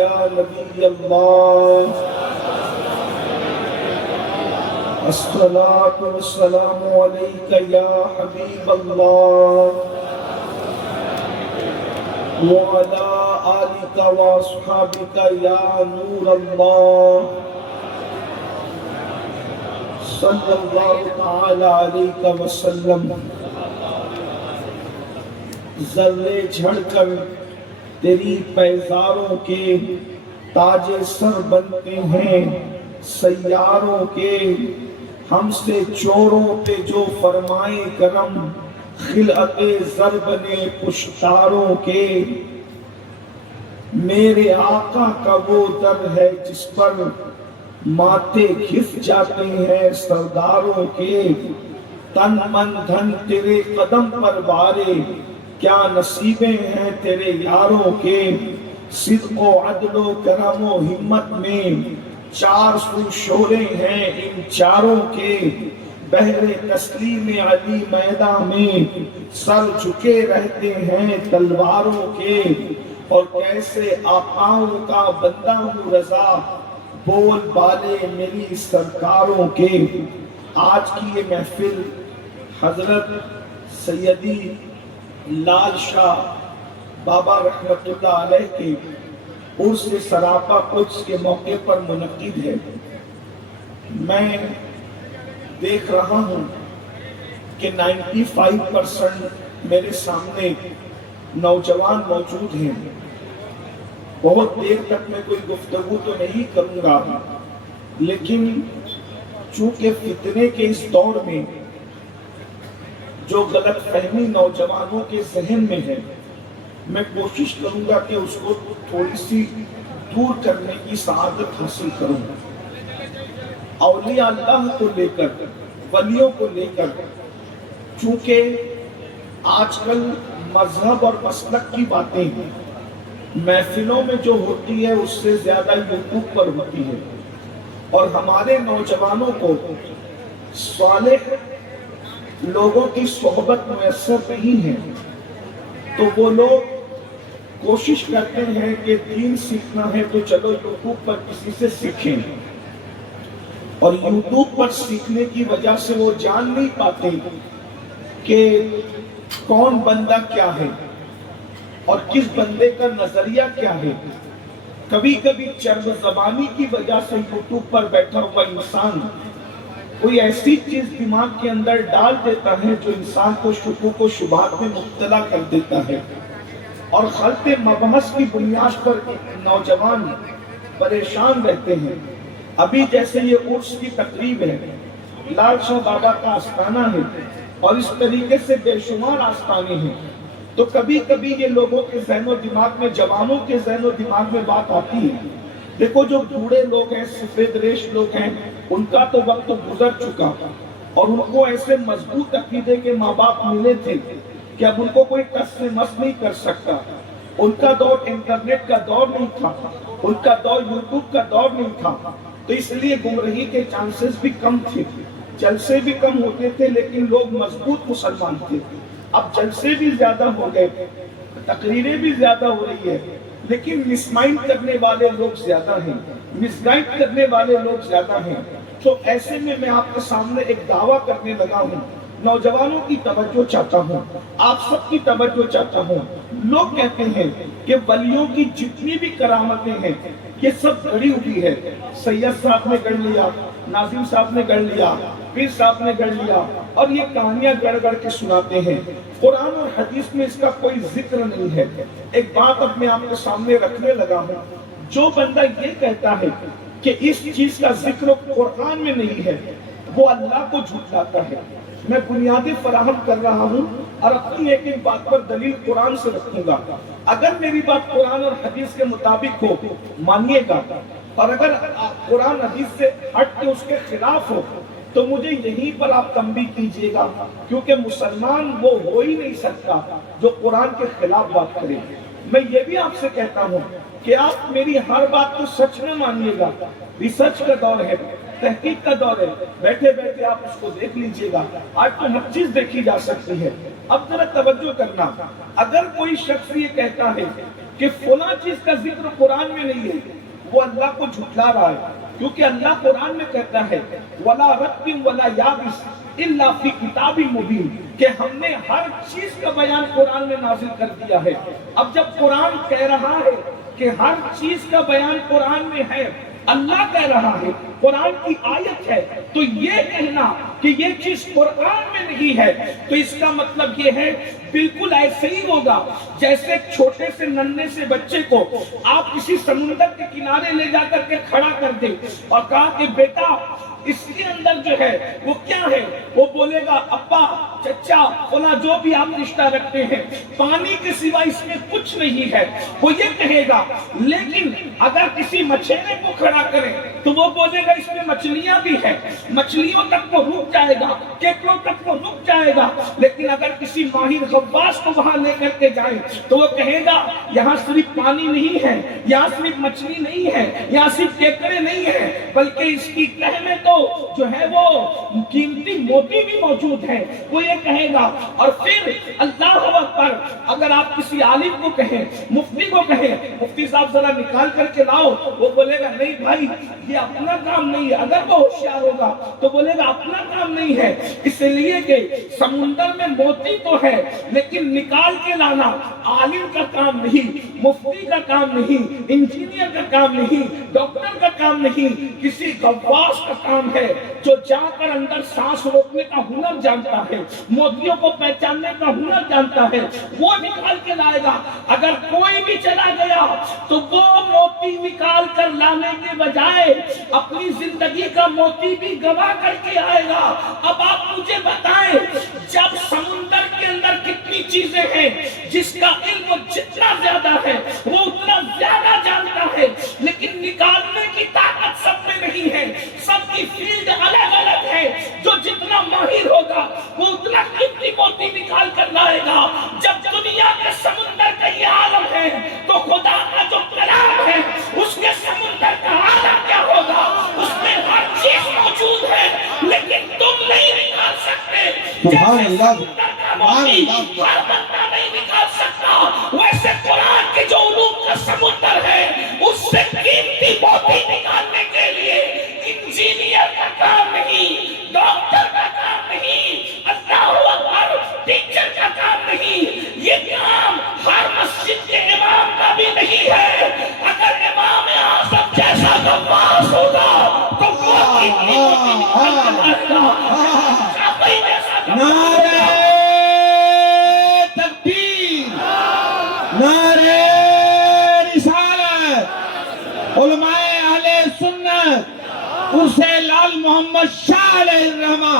یا نبی اللہ، الصلاۃ والسلام علیک یا حبیب اللہ، وعلی آلک واصحابک یا نور اللہ، صلی اللہ تعالی علیہ وسلم۔ ذرے جھڑ کر تیری پیزاروں کے تاج سر بنتے ہیں، سیاروں کے ہم سے چوروں پہ جو فرمائے کرم، خلعت زر بنے پشتاروں کے۔ میرے آقا کا وہ در ہے جس پر ماتھے گھس جاتے ہیں سرداروں کے، تن من دھن تیرے قدم پر بارے، کیا نصیبیں ہیں تیرے یاروں کے۔ صدق و عدل و کرم و ہمت میں 400 شعلے ہیں ان چاروں کے، بحر تسلیم علی میدان میں سر جھکے رہتے ہیں تلواروں کے۔ اور کیسے آقاؤں کا بندہ ہوں رضا، بول بالے میری سرکاروں کے۔ آج کی یہ محفل حضرت سیدی لال شاہ بابا رحمت اللہ علیہ کے عرس سراپا قدس کے موقع پر منعقد ہے۔ میں دیکھ رہا ہوں کہ 95% میرے سامنے نوجوان موجود ہیں۔ بہت دیر تک میں کوئی گفتگو تو نہیں کروں گا، لیکن چونکہ فتنے کے اس دور میں جو غلط فہمی نوجوانوں کے ذہن میں ہے، میں کوشش کروں گا کہ اس کو تھوڑی سی دور کرنے کی سعادت حاصل کروں۔ اولیاء اللہ کو لے کر، ولیوں کو لے کر، چونکہ آج کل مذہب اور مسلک کی باتیں محفلوں میں جو ہوتی ہے اس سے زیادہ یوٹیوب پر ہوتی ہے، اور ہمارے نوجوانوں کو صالح لوگوں کی صحبت میسر نہیں ہے، تو وہ لوگ کوشش کرتے ہیں کہ دین سیکھنا ہے تو چلو یوٹیوب پر کسی سے سیکھیں، اور یوٹیوب پر سیکھنے کی وجہ سے وہ جان نہیں پاتے کہ کون بندہ کیا ہے اور کس بندے کا نظریہ کیا ہے۔ کبھی کبھی چرب زبانی کی وجہ سے یوٹیوب پر بیٹھا ہوا انسان کوئی ایسی چیز دماغ کے اندر ڈال دیتا ہے جو انسان کو شکوک و شبہات میں مبتلا کر دیتا ہے، اور خلط مبحث کی بنیاد پر نوجوان پریشان رہتے ہیں۔ ابھی جیسے یہ عرس کی تقریب ہے، لال شاہ بابا کا آستانہ ہے، اور اس طریقے سے بے شمار آستانے ہیں، تو کبھی کبھی یہ لوگوں کے ذہن و دماغ میں، جوانوں کے ذہن و دماغ میں بات آتی ہے، دیکھو جو بوڑھے لوگ ہیں، سفید ریش لوگ ہیں، ان کا تو وقت گزر چکا، اور ان کو ایسے مضبوط عقیدے کے ماں باپ ملے تھے کہ اب ان کو کوئی کس سے مس نہیں کر سکتا۔ ان کا دور انٹرنیٹ کا دور نہیں تھا، ان کا دور یوٹیوب کا دور نہیں تھا، تو اس لیے گمراہی کے چانسز بھی کم تھے، جلسے بھی کم ہوتے تھے، لیکن لوگ مضبوط مسلمان تھے۔ اب جلسے بھی زیادہ ہو گئے، تقریریں بھی زیادہ ہو رہی ہے، لیکن مسمائنڈ کرنے والے لوگ زیادہ ہیں، مس گائیڈ کرنے والے لوگ زیادہ ہیں۔ تو ایسے میں آپ کے سامنے ایک دعویٰ کرنے لگا ہوں، نوجوانوں کی توجہ چاہتا ہوں، آپ سب کی توجہ چاہتا ہوں۔ لوگ کہتے ہیں کہ ولیوں کی جتنی بھی کرامتیں ہیں یہ سب گڑھی ہوئی ہے، سید صاحب نے گڑھ لیا، ناظم صاحب نے گڑھ لیا، پیر صاحب نے گڑھ لیا، اور یہ کہانیاں گڑھ گڑھ کے سناتے ہیں۔ قرآن اور حدیث میں اس کا کوئی ذکر نہیں ہے۔ ایک بات اب میں آپ کے سامنے رکھنے لگا ہوں، جو بندہ یہ کہتا ہے کہ اس چیز کا ذکر قرآن میں نہیں ہے، وہ اللہ کو جھٹلاتا ہے۔ میں بنیادیں فراہم کر رہا ہوں اور اپنی ایک ایک بات پر دلیل قرآن سے رکھوں گا۔ اگر میری بات قرآن اور حدیث کے مطابق ہو مانیے گا، اور اگر قرآن حدیث سے ہٹ کے اس کے خلاف ہو تو مجھے یہیں پر آپ تنبیہ کیجئے گا، کیونکہ مسلمان وہ ہو ہی نہیں سکتا جو قرآن کے خلاف بات کرے۔ میں یہ بھی آپ سے کہتا ہوں کہ آپ میری ہر بات کو سچ نہ مانیے گا، ریسرچ کا دور ہے، تحقیق کا دور ہے، بیٹھے بیٹھے آپ اس کو دیکھ لیجئے گا۔ آج تو ہر چیز دیکھی جا سکتی ہے۔ اب ذرا توجہ کرنا، اگر کوئی شخص یہ کہتا ہے کہ فلاں چیز کا ذکر قرآن میں نہیں ہے، وہ اللہ کو جھٹلا رہا ہے، کیونکہ اللہ قرآن میں کہتا ہے وَلَا رَتْبٍ وَلَا يَابِسٍ إِلَّا فِي كِتَابٍ مُبِينٍ کہ ہم نے ہر چیز کا بیان قرآن میں نازل کر دیا ہے۔ اب جب قرآن کہہ رہا ہے کہ ہر چیز کا بیان قرآن میں ہے، اللہ کہہ رہا ہے، قرآن کی آیت ہے، تو یہ کہنا کہ یہ چیز قرآن میں نہیں ہے تو اس کا مطلب یہ ہے بالکل ایسے ہی ہوگا جیسے ایک چھوٹے سے ننھے سے بچے کو آپ کسی سمندر کے کنارے لے جا کر کے کھڑا کر دیں اور کہا کہ بیٹا اس کے اندر جو ہے وہ کیا ہے، وہ بولے گا ابا چچا فلاں جو بھی آپ رشتہ رکھتے ہیں، پانی کے سوا اس میں کچھ نہیں ہے، وہ یہ کہے گا۔ لیکن اگر کسی مچھلی کو کھڑا کریں تو وہ بولے گا اس میں مچھلیاں بھی ہیں، مچھلیوں تک وہ رک جائے گا، کیکڑوں تک وہ رک جائے گا۔ لیکن اگر کسی ماہر غواص کو وہاں لے کر کے جائیں تو وہ کہے گا یہاں صرف پانی نہیں ہے، یہاں صرف مچھلی نہیں ہے، یہاں صرف کیکڑے نہیں ہیں، بلکہ اس کی تہ میں تو جو ہے وہ قیمتی موتی بھی موجود ہیں، وہ یہ کہے گا۔ اور پھر اللہ اکبر، اگر آپ کسی عالم کو کہیں، مفتی کو کہیں مفتی صاحب ذرا نکال کر کے لاؤ، وہ بولے گا نہیں بھائی یہ اپنا کام نہیں ہے۔ اگر وہ ہوشیار ہوگا تو بولے گا اپنا کام نہیں ہے، اس لیے کہ سمندر میں موتی تو ہے لیکن نکال کے لانا عالم کا کام نہیں، مفتی کا کام نہیں، انجینئر کا کام نہیں، ڈاکٹر کا کام نہیں، کسی غواص کا کام ہے جو جا کر اندر سانس روکنے کا ہنر جانتا ہے، موتیوں کو پہچاننے کا ہنر جانتا ہے، وہ نکال کے لائے گا۔ اگر کوئی بھی چلا گیا تو وہ موتی نکال کر لانے کے بجائے اپنی زندگی کا موتی بھی گوا کر کے آئے گا۔ اب آپ مجھے بتائیں جب سمندر کے اندر کتنی چیزیں ہیں، جس کا علم جتنا زیادہ ہے وہ اتنا زیادہ جانتا ہے، لیکن نکالنے کی طاقت سب میں نہیں ہے، سب کی فیلڈ الگ الگ ہے۔ جو جتنا ماہر ہوگا وہ اتنا قیمتی موتی نکال کر لائے گا۔ جب دنیا کے سمندر کا یہ عالم ہے تو خدا کا جو کلام ہے اس کے سمندر کا عالم کیا ہوگا؟ اس میں ہر چیز موجود ہے لیکن تم نہیں نکال سکتے۔ سبحان اللہ، سمندر کا موتی ہر بندہ نہیں نکال سکتا، ویسے قرآن کے جو علوم کا سمندر ہے اس سے قیمتی موتی نکالنے کے لیے انجینئر کا کام نہیں، ڈاکٹر کا کام نہیں، اللہ اکبر ٹیچر کا کام نہیں، یہ کام ہر مسجد کے امام کا بھی نہیں ہے۔ اگر امام اعظم جیسا غواص ہوگا تو وہ کتنی موتی نکال کر لائے گا، شافعی جیسا نعرہ تکبیر، نعرہ رسالت، علماء اہل سنت، اسے لال محمد شاہ علیہ الرحمہ،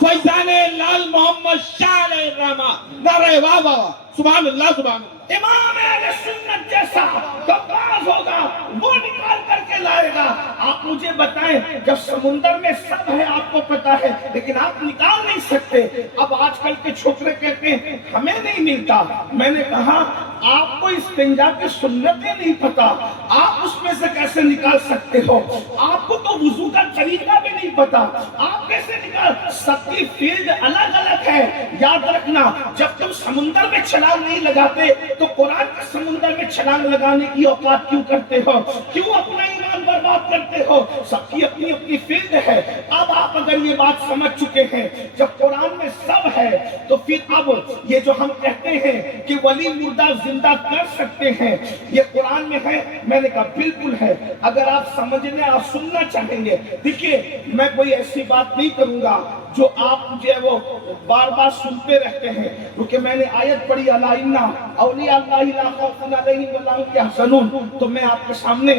فیضان لال محمد شاہ علیہ الرحمہ، نعرہ واہ واہ، سبحان اللہ سبحان اللہ۔ امام اہل سنت جیسا غواص ہوگا وہ نکال کر کے لائے گا۔ آپ مجھے بتائیں جب سمندر میں سب ہے آپ کو پتا ہے لیکن آپ نکال نہیں سکتے۔ اب آج کل کے چھوکرے کہتے ہیں ہمیں نہیں ملتا۔ میں نے کہا آپ کو استنجا کی سنتیں نہیں پتا، آپ اس میں سے کیسے نکال سکتے ہو؟ آپ کو تو وضو کا طریقہ بھی نہیں پتا، آپ کیسے نکال؟ سب کی فیلڈ الگ الگ ہے۔ یاد رکھنا جب تم سمندر میں چھلانگ نہیں لگاتے تو قرآن کے سمندر میں چھلانگ لگانے کی اوقات کیوں کرتے ہو؟ کیوں اپنا ایمان برباد کرتے ہو؟ سب کی اپنی اپنی فیلڈ ہے۔ اب آپ اگر یہ بات سمجھ چکے ہیں جب قرآن میں سب ہے تو پھر اب یہ جو ہم کہتے ہیں کہ ولی مردہ زندہ کر سکتے ہیں یہ قرآن میں ہے؟ میں نے کہا بالکل ہے۔ اگر آپ سمجھنے اور سننا چاہیں گے، دیکھیے میں کوئی ایسی بات نہیں کروں گا جو آپ مجھے وہ بار بار سنتے رہتے ہیں، کیونکہ میں نے آیت پڑھی الا ان اولیاء اللہ لا خوف علیہم ولا هم یحزنون، تو میں آپ کے سامنے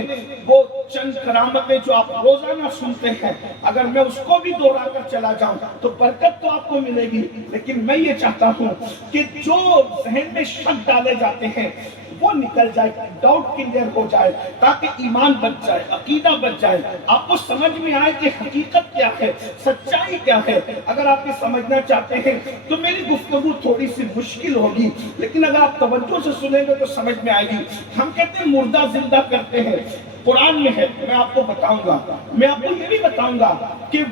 وہ چند کرامتیں جو آپ روزانہ سنتے ہیں اگر میں اس کو بھی دوہرا کر چلا جاؤں تو برکت تو آپ کو ملے گی، لیکن میں یہ چاہتا ہوں کہ جو ذہن میں شک ڈالے جاتے ہیں وہ نکل جائے، ڈاؤٹ کلیئر ہو جائے، تاکہ ایمان بچ جائے، عقیدہ بچ جائے، آپ کو سمجھ میں آئے کہ حقیقت کیا ہے، سچائی کیا ہے۔ اگر آپ یہ سمجھنا چاہتے ہیں تو میری گفتگو تھوڑی سی مشکل ہوگی لیکن اگر آپ توجہ سے سنیں گے تو سمجھ میں آئے گی۔ ہم کہتے ہیں مردہ زندہ کرتے ہیں، قرآن میں ہے، میں آپ کو بتاؤں گا، میں آپ کو یہ بھی بتاؤں گا کہ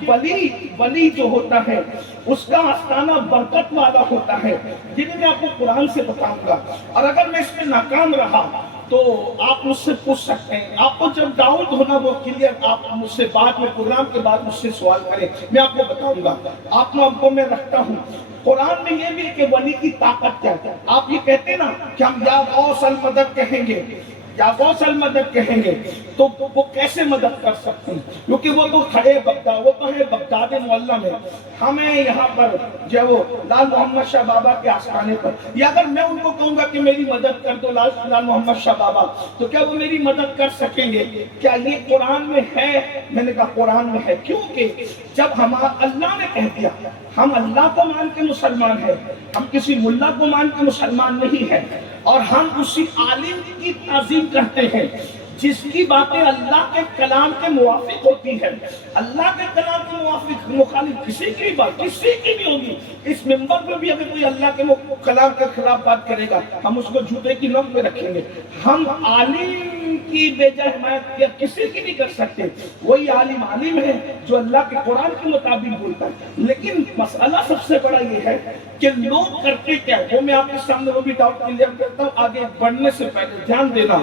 ولی جو ہوتا ہے اس کا آستانہ برکت والا ہوتا ہے، جنہیں میں آپ کو قرآن سے بتاؤں گا۔ اور اگر میں اس میں ناکام رہا تو آپ مجھ سے پوچھ سکتے ہیں، آپ کو جب ڈاؤٹ ہونا وہ کلیئر، آپ مجھ سے بعد میں پروگرام کے بعد مجھ سے سوال کریں، میں آپ کو بتاؤں گا۔ آپ کو میں رکھتا ہوں، قرآن میں یہ بھی ہے کہ ولی کی طاقت کیا ہے۔ آپ یہ کہتے ہیں نا کہ ہم یا غوث المدد کہیں گے، یا غوث المدد کہیں گے، تو وہ کیسے مدد کر سکتے ہیں؟ کیونکہ وہ تو کھڑے بغداد، وہ تو ہے بغداد معلّہ میں، ہمیں یہاں پر جو وہ لال محمد شاہ بابا کے آستانے پر، یا اگر میں ان کو کہوں گا کہ میری مدد کر دو لال محمد شاہ بابا، تو کیا وہ میری مدد کر سکیں گے؟ کیا یہ قرآن میں ہے؟ میں نے کہا قرآن میں ہے، کیونکہ جب اللہ نے کہہ دیا ہم اللہ کو مان کے مسلمان ہیں، ہم کسی ملا کو مان کے مسلمان نہیں ہیں، اور ہم اسی عالم کی تعظیم کرتے ہیں جس کی باتیں اللہ کے کلام کے موافق ہوتی ہیں۔ اللہ کے کلام کے موافق مخالف کسی کی بھی بات، کسی کی بھی ہوگی، اس منبر پہ بھی اگر کوئی اللہ کے کلام کے خلاف بات کرے گا، ہم اس کو جوتے کی نوک پہ رکھیں گے۔ ہم عالم کی بے جا حمایت کسی کی نہیں کر سکتے، وہی عالم ہے جو اللہ کے قرآن کے مطابق بولتا ہے۔ لیکن مسئلہ سب سے بڑا یہ ہے کہ لوگ کرتے کیا ہے، وہ میں آپ کے سامنے وہ بھی ڈاؤٹ کلیئر کرتا ہوں آگے بڑھنے سے پہلے دھیان دینا۔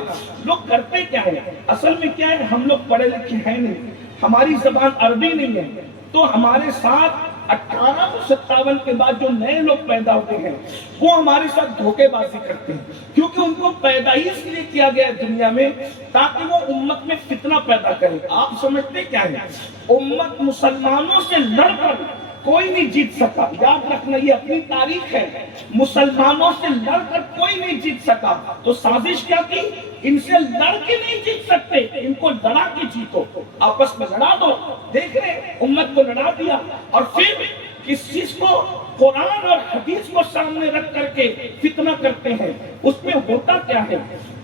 لوگ کرتے کیا ہے، اصل میں کیا ہے، ہم لوگ پڑھے لکھے ہیں نہیں، ہماری زبان عربی نہیں ہے، تو ہمارے ساتھ 1857 کے بعد جو نئے لوگ پیدا ہوتے ہیں وہ ہمارے ساتھ دھوکے بازی کرتے ہیں، کیونکہ ان کو پیدا ہی اس لیے کیا گیا ہے دنیا میں تاکہ وہ امت میں فتنہ پیدا کرے۔ آپ سمجھتے کیا ہے، امت مسلمانوں سے لڑ کر کوئی نہیں جیت سکا، یاد رکھنا یہ اپنی تاریخ ہے، مسلمانوں سے لڑ کر کوئی نہیں جیت سکا، تو سازش کیا کی، ان سے لڑ کے نہیں جیت سکتے، ان کو لڑا کے جیتو، آپس میں لڑا دو۔ دیکھ رہے امت کو لڑا دیا، اور پھر کس چیز کو، قرآن اور حدیث کو سامنے رکھ کر کے فتنہ کرتے ہیں۔ اس میں ہوتا کیا ہے،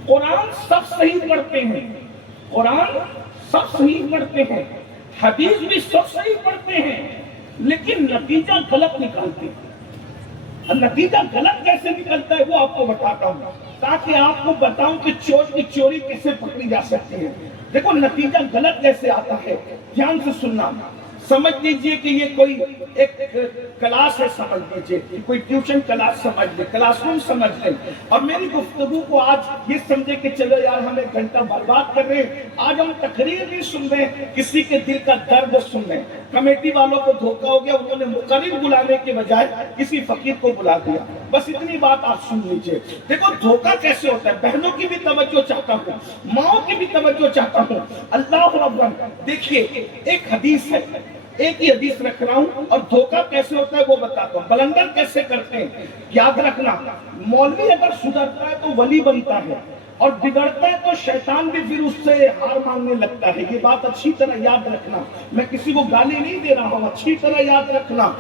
قرآن سب صحیح پڑھتے ہیں، قرآن سب صحیح پڑھتے ہیں، حدیث بھی سب صحیح پڑھتے ہیں، لیکن نتیجہ غلط نکالتے ہیں۔ نتیجہ غلط کیسے نکلتا ہے وہ آپ کو بتاتا ہوں، تاکہ آپ کو بتاؤں کہ چور کی چوری کیسے پکڑی جا سکتی ہے۔ دیکھو نتیجہ غلط کیسے آتا ہے، دھیان سے سننا۔ سمجھ لیجئے کہ یہ کوئی ایک کلاس ہے، سمجھ لیجئے کوئی ٹیوشن کلاس سمجھ لیں، کلاس روم سمجھ لیں، اور میری گفتگو کو آج یہ سمجھے کہ چلو یار ہم ایک گھنٹہ برباد کر رہے ہیں، آج ہم تقریر نہیں سن رہے، کسی کے دل کا درد سن رہے ہیں۔ کمیٹی والوں کو دھوکہ ہو گیا، انہوں نے مقرر بلانے کے بجائے کسی فقیر کو بلا دیا، بس اتنی بات آپ سن لیجئے۔ دیکھو دھوکہ کیسے ہوتا ہے، بہنوں کی بھی توجہ چاہتا ہوں، ماؤں کی بھی توجہ چاہتا ہوں، اللہ اکبر۔ دیکھیے ایک حدیث ہے، ایک ہی حدیث رکھ رہا ہوں، اور دھوکہ کیسے ہوتا ہے وہ بتاتا ہوں، بلندر کیسے کرتے ہیں۔ یاد رکھنا، مولوی اگر سدھرتا ہے تو ولی بنتا ہے، اور بگڑتا ہے تو شیطان بھی پھر اس سے ہار مانگنے لگتا ہے۔ یہ بات اچھی طرح یاد رکھنا، میں کسی کو گالی نہیں دے رہا ہوں، اچھی طرح یاد رکھنا۔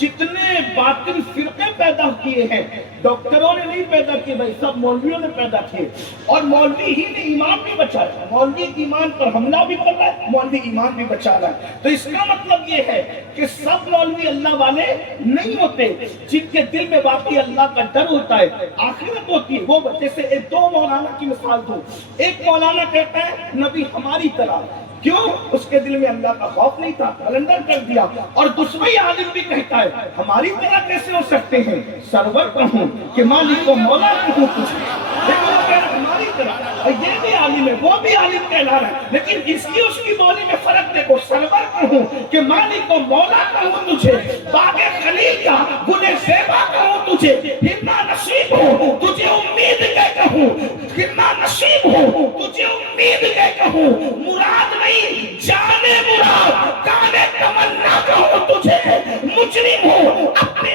جتنے باطل فرقے پیدا کیے ہیں ڈاکٹروں نے نہیں پیدا کیے بھائی، سب مولویوں نے پیدا کیے، اور مولوی ہی نے ایمان بھی بچایا۔ مولوی ایمان پر حملہ بھی کر رہا ہے، مولوی ایمان بھی بچا رہا ہے۔ تو اس کا مطلب یہ ہے کہ سب مولوی اللہ والے نہیں ہوتے، جن کے دل میں واقعی اللہ کا ڈر ہوتا ہے، آخرت ہوتی ہے۔ وہ جیسے ایک دو مولانا کی مثال دوں، ایک مولانا کہتا ہے نبی ہماری طرح، کیوں؟ اس کے دل میں اللہ کا خوف نہیں تھا، کلندر کر دیا۔ اور دوسرا عالم بھی کہتا ہے ہماری طرح کیسے ہو سکتے ہیں، سرور کہوں کہ مالک و مولا کہوں تجھے۔ لیکن وہ کہہ رہا ہماری طرح، اور یہ بھی عالم ہے، وہ بھی عالم کہلا رہا ہے، لیکن اس کی بولی میں فرق دیکھو، سرور کہوں کہ مالک و مولا کہوں تجھے، باغ خلیل کا گل زیبا کہوں تجھے، کتنا نصیب ہو تجھے امید کے کہوں، کتنا نصیب ہو تجھے امید کے کہوں، مراد نہیں جانے مراد، کانے تمنا کہوں تجھے، مجرم ہو اپنے